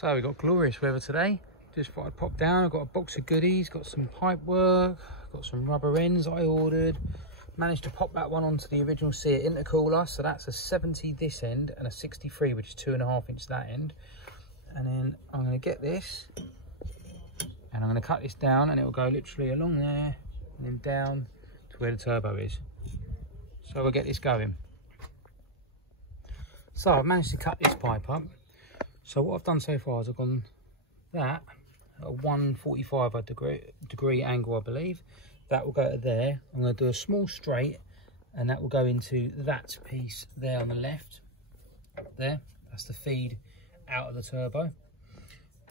So we've got glorious weather today. Just thought I'd pop down. I've got a box of goodies, got some pipe work, got some rubber ends I ordered. Managed to pop that one onto the original Seabot intercooler. So that's a 70 this end and a 63, which is 2.5 inches that end. And then I'm going to get this and I'm going to cut this down, and it will go literally along there and then down to where the turbo is. So we'll get this going. So I've managed to cut this pipe up. So what I've done so far is I've gone that at a 145 degree angle, I believe. That will go to there. I'm going to do a small straight, and that will go into that piece there on the left. There, that's the feed out of the turbo.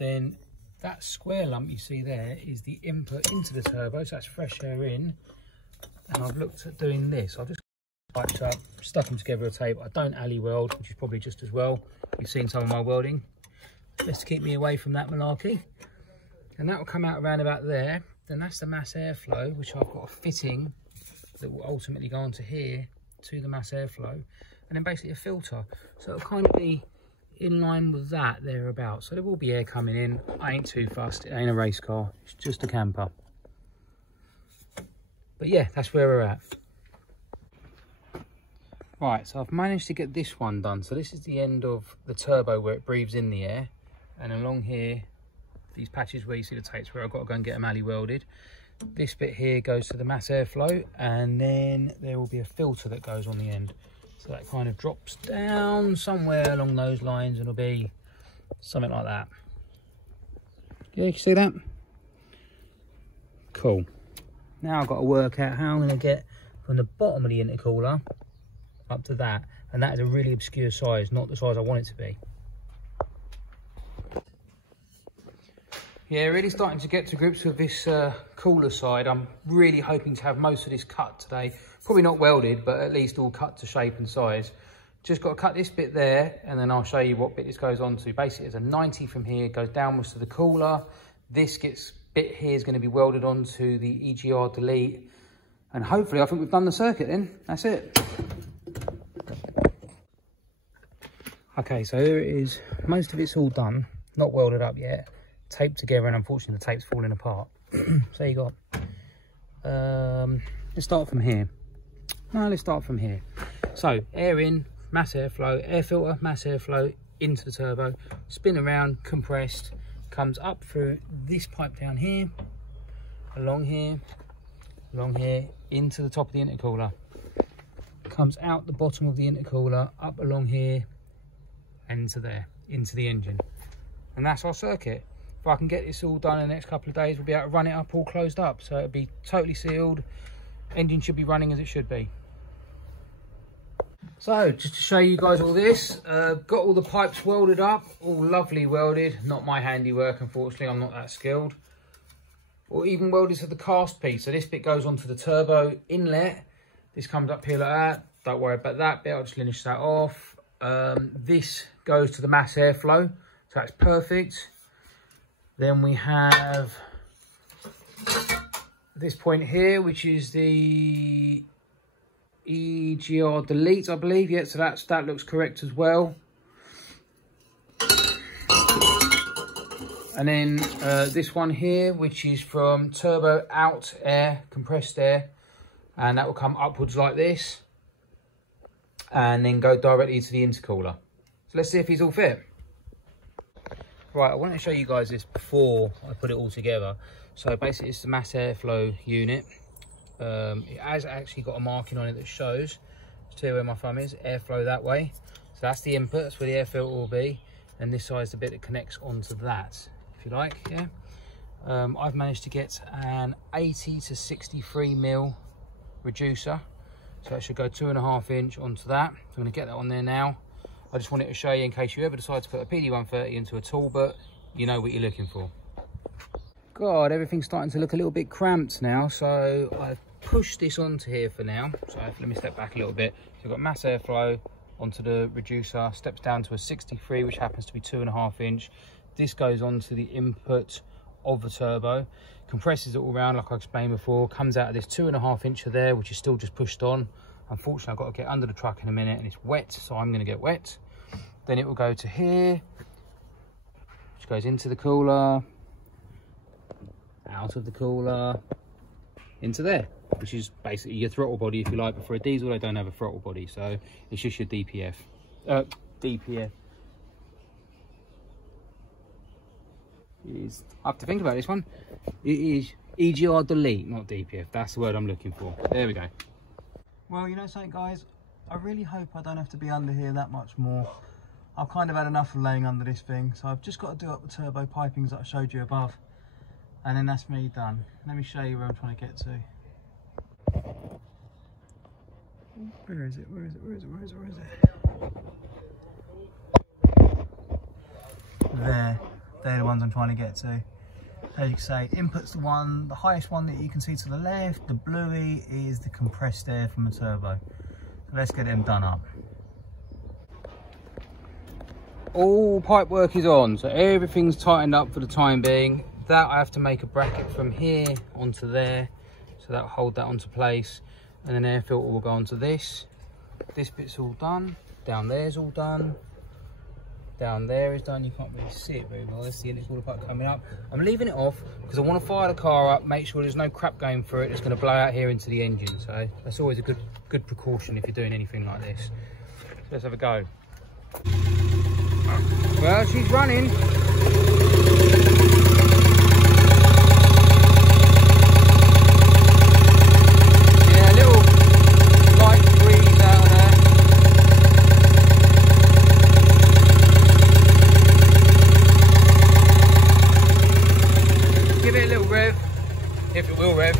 Then that square lump you see there is the input into the turbo, so that's fresh air in. And I've looked at doing this. I've just piped up, stuck them together with tape. I don't alley weld, which is probably just as well. You've seen some of my welding. Just to keep me away from that malarkey. And that will come out around about there. Then that's the mass airflow, which I've got a fitting that will ultimately go onto here to the mass airflow. And then basically a filter. So it'll kind of be in line with that thereabouts. So there will be air coming in. I ain't too fussed. It ain't a race car. It's just a camper. But yeah, that's where we're at. Right, so I've managed to get this one done. So this is the end of the turbo where it breathes in the air. And along here, these patches where you see the tapes where I've got to go and get them alley welded. This bit here goes to the mass airflow, and then there will be a filter that goes on the end. So that kind of drops down somewhere along those lines, and it'll be something like that. Yeah, you can see that? Cool. Now I've got to work out how I'm going to get from the bottom of the intercooler up to that, and that is a really obscure size, not the size I want it to be. Yeah, really starting to get to grips with this cooler side. I'm really hoping to have most of this cut today. Probably not welded, but at least all cut to shape and size. Just got to cut this bit there, and then I'll show you what bit this goes on to. Basically, it's a 90 from here, goes downwards to the cooler. This bit here is going to be welded onto the EGR delete. And hopefully, I think we've done the circuit then. That's it. Okay, so here it is. Most of it's all done. Not welded up yet. Taped together, and unfortunately the tape's falling apart. So you got let's start from here. No, let's start from here. So air in, mass airflow, air filter, mass airflow into the turbo, spin around, compressed, comes up through this pipe down here, along here, into the top of the intercooler, comes out the bottom of the intercooler, up along here, and into there, into the engine. And that's our circuit. If I can get this all done in the next couple of days, we'll be able to run it up all closed up. So it'll be totally sealed. Engine should be running as it should be. So just to show you guys all this, got all the pipes welded up, all lovely welded. Not my handiwork, unfortunately, I'm not that skilled. Or even welded to the cast piece. So this bit goes onto the turbo inlet. This comes up here like that. Don't worry about that bit, I'll just finish that off. This goes to the mass airflow, so that's perfect. Then we have this point here, which is the EGR delete, I believe. Yeah, so that looks correct as well. And then this one here, which is from turbo out air, compressed air, and that will come upwards like this, and then go directly into the intercooler. So let's see if he's all fit. Right, I wanted to show you guys this before I put it all together. So basically it's the mass airflow unit. It has actually got a marking on it that shows, to tell you where my thumb is, airflow that way. So that's the input, that's where the air filter will be. And this side is the bit that connects onto that, if you like, yeah. I've managed to get an 80 to 63 mil reducer. So it should go 2.5 inch onto that. I'm gonna get that on there now. I just wanted to show you in case you ever decide to put a PD130 into a talbot, you know what you're looking for. God, everything's starting to look a little bit cramped now, so I've pushed this onto here for now. So let me step back a little bit. So we've got mass airflow onto the reducer, steps down to a 63, which happens to be 2.5 inch. This goes onto the input of the turbo, compresses it all around like I explained before, comes out of this 2.5 inch there, which is still just pushed on. Unfortunately, I've got to get under the truck in a minute and it's wet, so I'm going to get wet. Then it will go to here, which which goes into the cooler, out of the cooler, into there, which is basically your throttle body, if you like. But for a diesel, they don't have a throttle body, so it's just your DPF. DPF. I have to think about this one. It is EGR delete, not DPF. That's the word I'm looking for. There we go. Well, you know something, guys? I really hope I don't have to be under here that much more. I've kind of had enough of laying under this thing, so I've just got to do up the turbo pipings that I showed you above. And then that's me done. Let me show you where I'm trying to get to. Where is it? Where is it? Where is it? Where is it? Where is it? There. They're the ones I'm trying to get to. As you can say, input's the one, the highest one that you can see to the left. The bluey is the compressed air from the turbo. So let's get them done up. All pipe work is on, so everything's tightened up for the time being. That I have to make a bracket from here onto there, so that'll hold that onto place, and an air filter will go onto this. This bit's all done. Down there's all done. Down there is done. You can't really see it very well. That's the intercooler pipe coming up. I'm leaving it off because I want to fire the car up, make sure there's no crap going through it that's going to blow out here into the engine. So that's always a good precaution if you're doing anything like this. So let's have a go. Well, she's running. Yeah, a little light breeze out of there. Give it a little rev, if it will rev.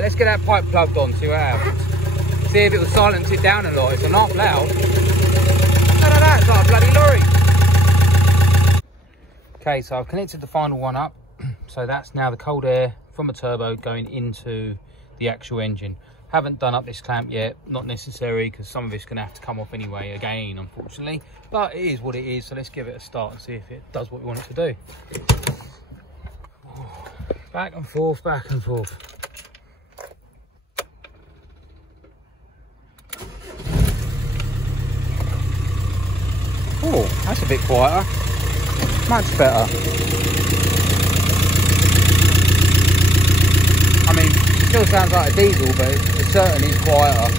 Let's get that pipe plugged on, see what happens. See if it will silence it down a lot. It's not loud. Look at that, it's like a bloody lorry. Okay, so I've connected the final one up. So that's now the cold air from a turbo going into the actual engine. Haven't done up this clamp yet, not necessary, because some of it's going to have to come off anyway, again, unfortunately. But it is what it is, so let's give it a start and see if it does what we want it to do. Back and forth, back and forth. Oh, that's a bit quieter. Much better. I mean, it still sounds like a diesel, but it certainly is quieter.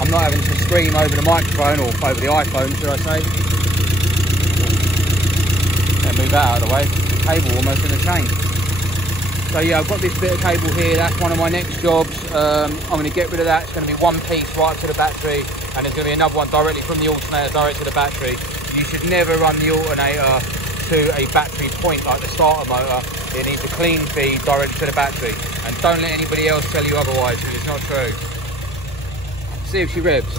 I'm not having to scream over the microphone, or over the iPhone, should I say. Yeah, move that out of the way. The cable almost in the chain. So yeah, I've got this bit of cable here. That's one of my next jobs. I'm going to get rid of that. It's going to be one piece right to the battery, and there's going to be another one directly from the alternator direct to the battery. You should never run the alternator to a battery point like the starter motor. It needs a clean feed directly to the battery, and don't let anybody else tell you otherwise, because it's not true. See if she revs.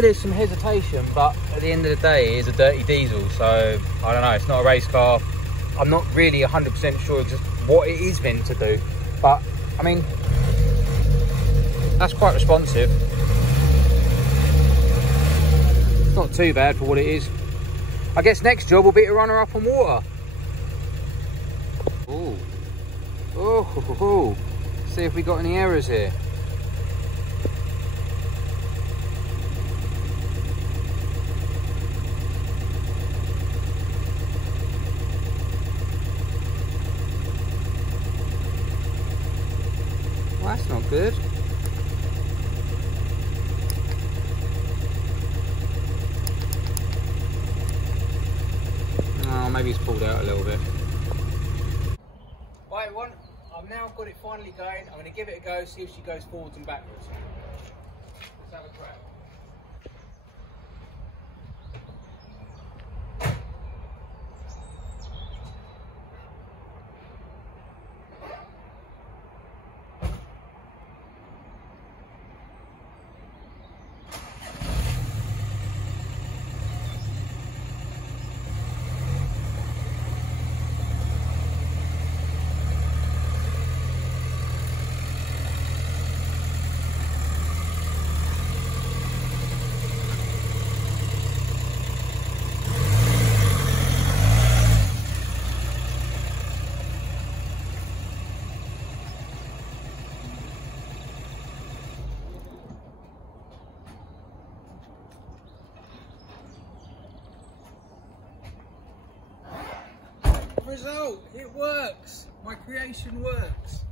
There's some hesitation, but at the end of the day it is a dirty diesel, so I don't know, it's not a race car. I'm not really 100% sure just what it is meant to do, but I mean, that's quite responsive. It's not too bad for what it is. I guess next job will be to run her up on water. Ooh. Oh, see if we got any errors here. Well, that's not good. Oh, maybe it's pulled out a little bit. Right, everyone, I've now got it finally going. I'm going to give it a go, see if she goes forwards and backwards. Let's have a crack. result. It works. My creation works.